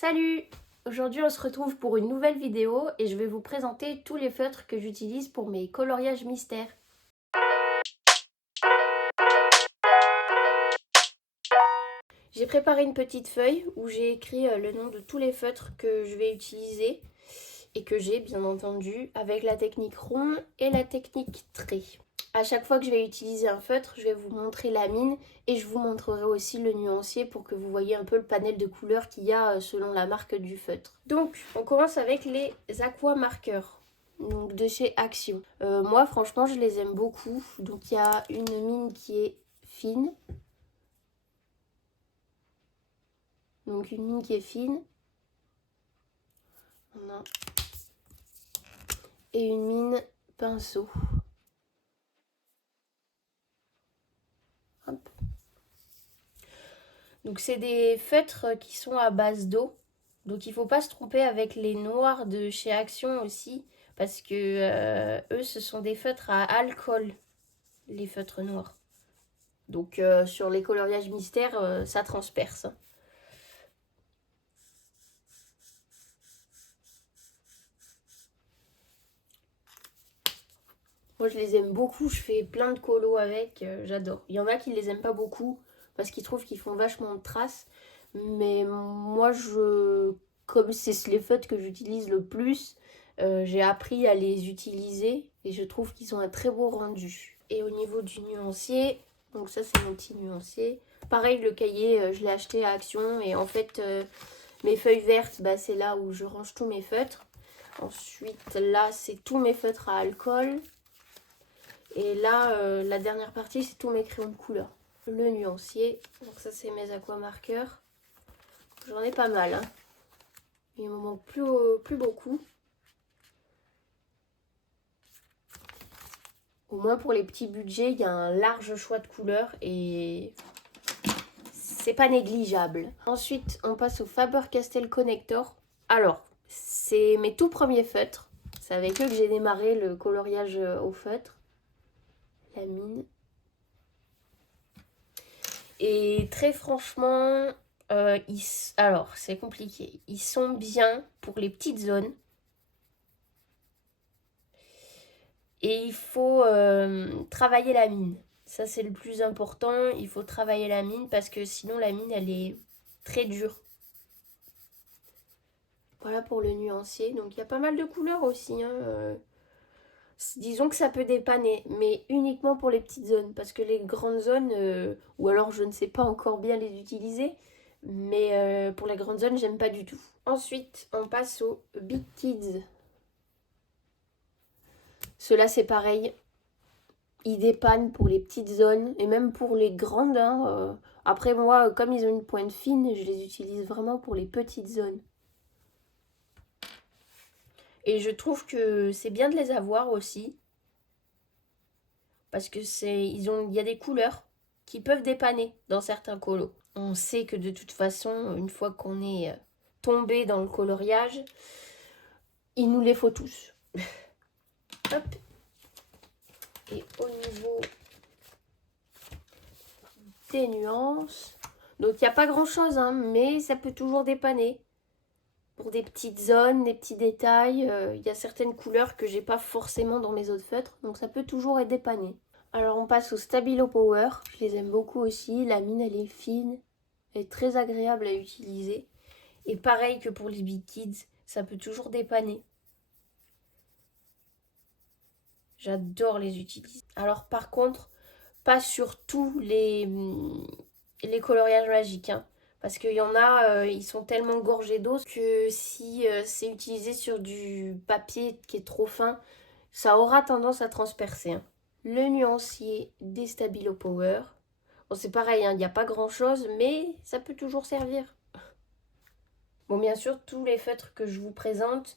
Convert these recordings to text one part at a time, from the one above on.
Salut! Aujourd'hui on se retrouve pour une nouvelle vidéo et je vais vous présenter tous les feutres que j'utilise pour mes coloriages mystères. J'ai préparé une petite feuille où j'ai écrit le nom de tous les feutres que je vais utiliser et que j'ai bien entendu avec la technique rond et la technique trait. À chaque fois que je vais utiliser un feutre, je vais vous montrer la mine et je vous montrerai aussi le nuancier pour que vous voyez un peu le panel de couleurs qu'il y a selon la marque du feutre. Donc, on commence avec les aqua marqueurs, donc de chez Action. Moi, franchement, je les aime beaucoup. Donc, il y a une mine qui est fine. Donc, une mine qui est fine. Et une mine pinceau. Hop. Donc c'est des feutres qui sont à base d'eau. Donc il ne faut pas se tromper avec les noirs de chez Action aussi. Parce que eux, ce sont des feutres à alcool, les feutres noirs. Donc sur les coloriages mystères, ça transperce. Moi je les aime beaucoup, je fais plein de colos avec, j'adore. Il y en a qui les aiment pas beaucoup parce qu'ils trouvent qu'ils font vachement de traces. Mais moi, comme c'est les feutres que j'utilise le plus, j'ai appris à les utiliser et je trouve qu'ils ont un très beau rendu. Et au niveau du nuancier, donc ça c'est mon petit nuancier. Pareil, le cahier, je l'ai acheté à Action et en fait, mes feuilles vertes, bah, c'est là où je range tous mes feutres. Ensuite, là, c'est tous mes feutres à alcool. Et là, la dernière partie, c'est tous mes crayons de couleur. Le nuancier, donc ça c'est mes aquamarqueurs. J'en ai pas mal, hein. Il me manque plus beaucoup. Au moins pour les petits budgets, il y a un large choix de couleurs et c'est pas négligeable. Ensuite, on passe au Faber-Castell Connector. Alors, c'est mes tout premiers feutres. C'est avec eux que j'ai démarré le coloriage au feutre. La mine. Et très franchement, alors c'est compliqué. Ils sont bien pour les petites zones. Et il faut travailler la mine. Ça, c'est le plus important. Il faut travailler la mine parce que sinon, la mine, elle est très dure. Voilà pour le nuancier. Donc, il y a pas mal de couleurs aussi, hein. Disons que ça peut dépanner, mais uniquement pour les petites zones. Parce que les grandes zones, ou alors je ne sais pas encore bien les utiliser, mais pour les grandes zones, j'aime pas du tout. Ensuite, on passe aux Big Kids. Ceux-là, c'est pareil. Ils dépannent pour les petites zones et même pour les grandes, hein. Après, moi, comme ils ont une pointe fine, je les utilise vraiment pour les petites zones. Et je trouve que c'est bien de les avoir aussi. Parce que il y a des couleurs qui peuvent dépanner dans certains colos. On sait que de toute façon, une fois qu'on est tombé dans le coloriage, il nous les faut tous. Hop. Et au niveau des nuances, donc il n'y a pas grand chose, hein, mais ça peut toujours dépanner. Pour des petites zones, des petits détails, il y a certaines couleurs que j'ai pas forcément dans mes autres feutres, donc ça peut toujours être dépanné. Alors on passe au Stabilo Power, je les aime beaucoup aussi, la mine elle est fine, elle est très agréable à utiliser. Et pareil que pour les Big Kids, ça peut toujours dépanner. J'adore les utiliser. Alors par contre, pas sur tous les coloriages magiques, hein. Parce qu'il y en a, ils sont tellement gorgés d'eau que si c'est utilisé sur du papier qui est trop fin, ça aura tendance à transpercer, hein. Le nuancier des Stabilo Power. Bon, c'est pareil, hein, il n'y a pas grand chose, mais ça peut toujours servir. Bon, bien sûr, tous les feutres que je vous présente,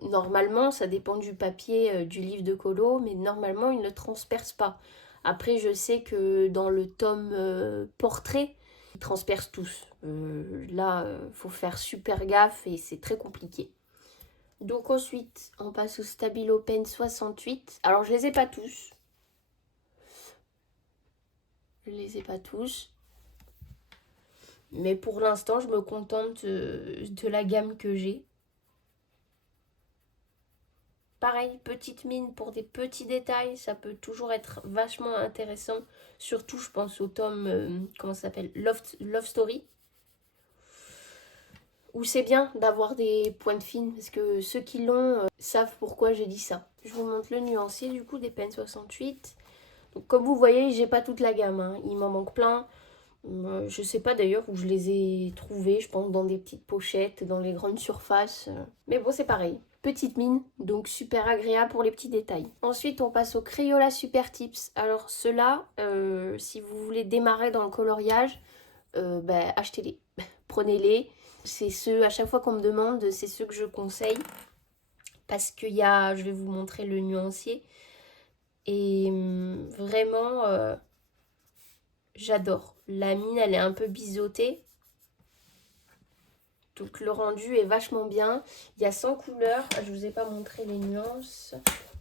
normalement, ça dépend du papier du livre de colo, mais normalement, ils ne transpercent pas. Après, je sais que dans le tome portrait, ils transpercent tous. Là, faut faire super gaffe et c'est très compliqué. Donc ensuite, on passe au Stabilo Pen 68. Alors, je les ai pas tous. Je les ai pas tous. Mais pour l'instant, je me contente de la gamme que j'ai. Pareil, petite mine pour des petits détails, ça peut toujours être vachement intéressant. Surtout, je pense au tome, comment ça s'appelle, Love Story. Où c'est bien d'avoir des pointes fines, parce que ceux qui l'ont savent pourquoi j'ai dit ça. Je vous montre le nuancier du coup des Pen 68. Donc, comme vous voyez, j'ai pas toute la gamme, hein. Il m'en manque plein. Je sais pas d'ailleurs où je les ai trouvés, je pense dans des petites pochettes, dans les grandes surfaces. Mais bon, c'est pareil. Petite mine, donc super agréable pour les petits détails. Ensuite, on passe au Crayola Super Tips. Alors ceux-là, si vous voulez démarrer dans le coloriage, achetez-les. Prenez-les. C'est ceux, à chaque fois qu'on me demande, c'est ceux que je conseille. Parce qu'il y a, je vais vous montrer le nuancier. Et vraiment, j'adore. La mine, elle est un peu biseautée. Donc le rendu est vachement bien. Il y a 100 couleurs. Je vous ai pas montré les nuances.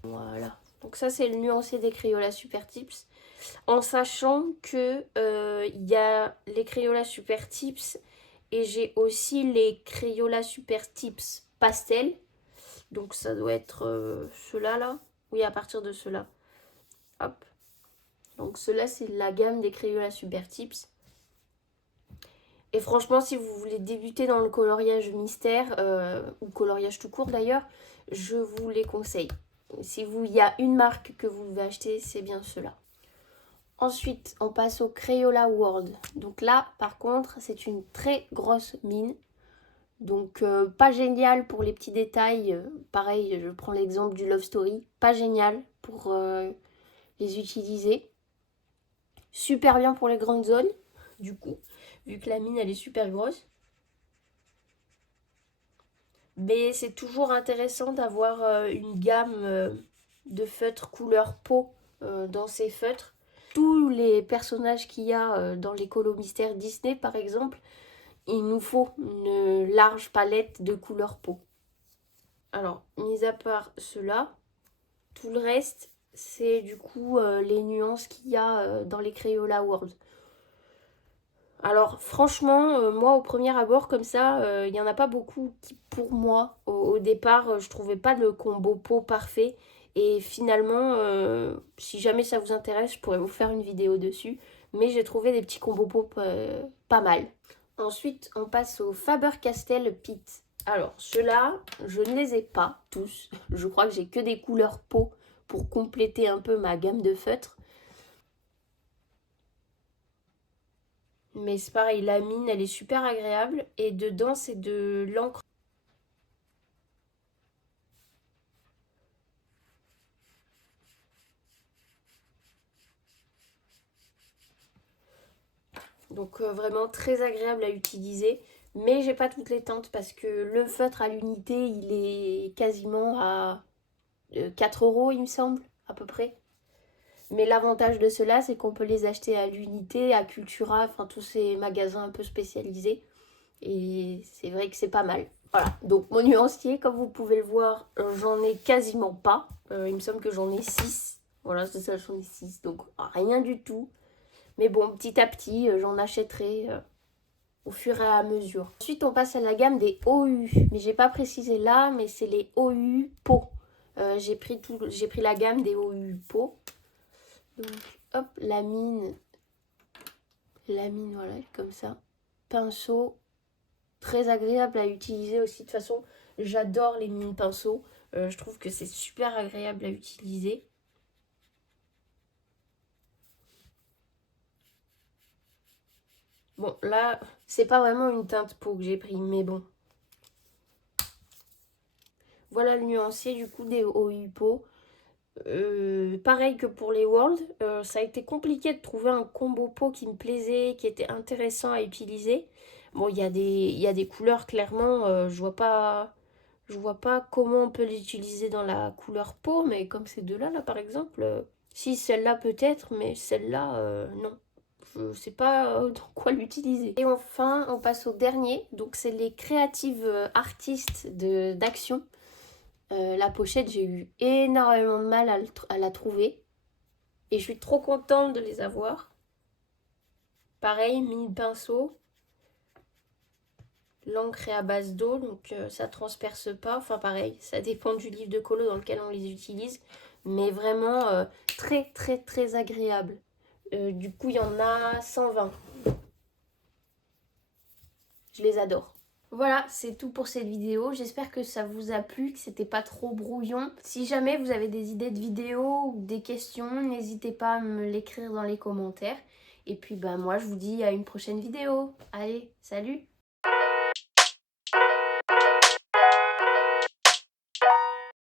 Voilà. Donc ça, c'est le nuancier des Crayola Super Tips. En sachant que il y a les Crayola Super Tips et j'ai aussi les Crayola Super Tips Pastel. Donc ça doit être ceux-là, là. Oui, à partir de ceux-là. Hop. Donc ceux-là, c'est la gamme des Crayola Super Tips. Et franchement, si vous voulez débuter dans le coloriage mystère, ou coloriage tout court d'ailleurs, je vous les conseille. Il y a une marque que vous devez acheter, c'est bien ceux-là. Ensuite, on passe au Crayola World. Donc là, par contre, c'est une très grosse mine. Donc pas génial pour les petits détails. Pareil, je prends l'exemple du Love Story. Pas génial pour les utiliser. Super bien pour les grandes zones, du coup, vu que la mine, elle est super grosse. Mais c'est toujours intéressant d'avoir une gamme de feutres couleur peau dans ces feutres. Tous les personnages qu'il y a dans les colos mystères Disney, par exemple, il nous faut une large palette de couleur peau. Alors, mis à part cela, tout le reste, c'est du coup les nuances qu'il y a dans les Crayola World. Alors franchement, moi au premier abord comme ça, il n'y en a pas beaucoup qui pour moi, au départ, je trouvais pas le combo peau parfait. Et finalement, si jamais ça vous intéresse, je pourrais vous faire une vidéo dessus. Mais j'ai trouvé des petits combos peau pas mal. Ensuite, on passe au Faber-Castell Pit. Alors, ceux-là, je ne les ai pas tous. Je crois que j'ai que des couleurs peau pour compléter un peu ma gamme de feutres. Mais c'est pareil, la mine, elle est super agréable. Et dedans, c'est de l'encre. Donc vraiment très agréable à utiliser. Mais j'ai pas toutes les teintes parce que le feutre à l'unité, il est quasiment à 4 euros, il me semble, à peu près. Mais l'avantage de cela, c'est qu'on peut les acheter à l'unité, à Cultura, enfin tous ces magasins un peu spécialisés. Et c'est vrai que c'est pas mal. Voilà, donc mon nuancier, comme vous pouvez le voir, j'en ai quasiment pas. Il me semble que j'en ai 6. Voilà, c'est ça, j'en ai 6. Donc rien du tout. Mais bon, petit à petit, j'en achèterai au fur et à mesure. Ensuite, on passe à la gamme des OU. Mais j'ai pas précisé là, mais c'est les OU Peau. J'ai pris la gamme des OU Peau. Donc, hop, la mine, voilà, comme ça. Pinceau, très agréable à utiliser aussi. De toute façon, j'adore les mines pinceaux. Je trouve que c'est super agréable à utiliser. Bon, là, c'est pas vraiment une teinte peau que j'ai pris, mais bon. Voilà le nuancier du coup des OU Peau. Pareil que pour les Worlds, ça a été compliqué de trouver un combo peau qui me plaisait, qui était intéressant à utiliser. Bon, il y a des couleurs, clairement, je vois pas comment on peut les utiliser dans la couleur peau, mais comme ces deux-là, là, par exemple, si celle-là peut-être, mais celle-là, non. Je sais pas dans quoi l'utiliser. Et enfin, on passe au dernier, donc c'est les créatives artistes d'Action. La pochette, j'ai eu énormément de mal à la trouver. Et je suis trop contente de les avoir. Pareil, mini pinceau. L'encre est à base d'eau, donc ça transperce pas. Enfin pareil, ça dépend du livre de colo dans lequel on les utilise. Mais vraiment très très très agréable. Du coup, il y en a 120. Je les adore. Voilà, c'est tout pour cette vidéo. J'espère que ça vous a plu, que c'était pas trop brouillon. Si jamais vous avez des idées de vidéos ou des questions, n'hésitez pas à me l'écrire dans les commentaires. Et puis moi je vous dis à une prochaine vidéo. Allez, salut!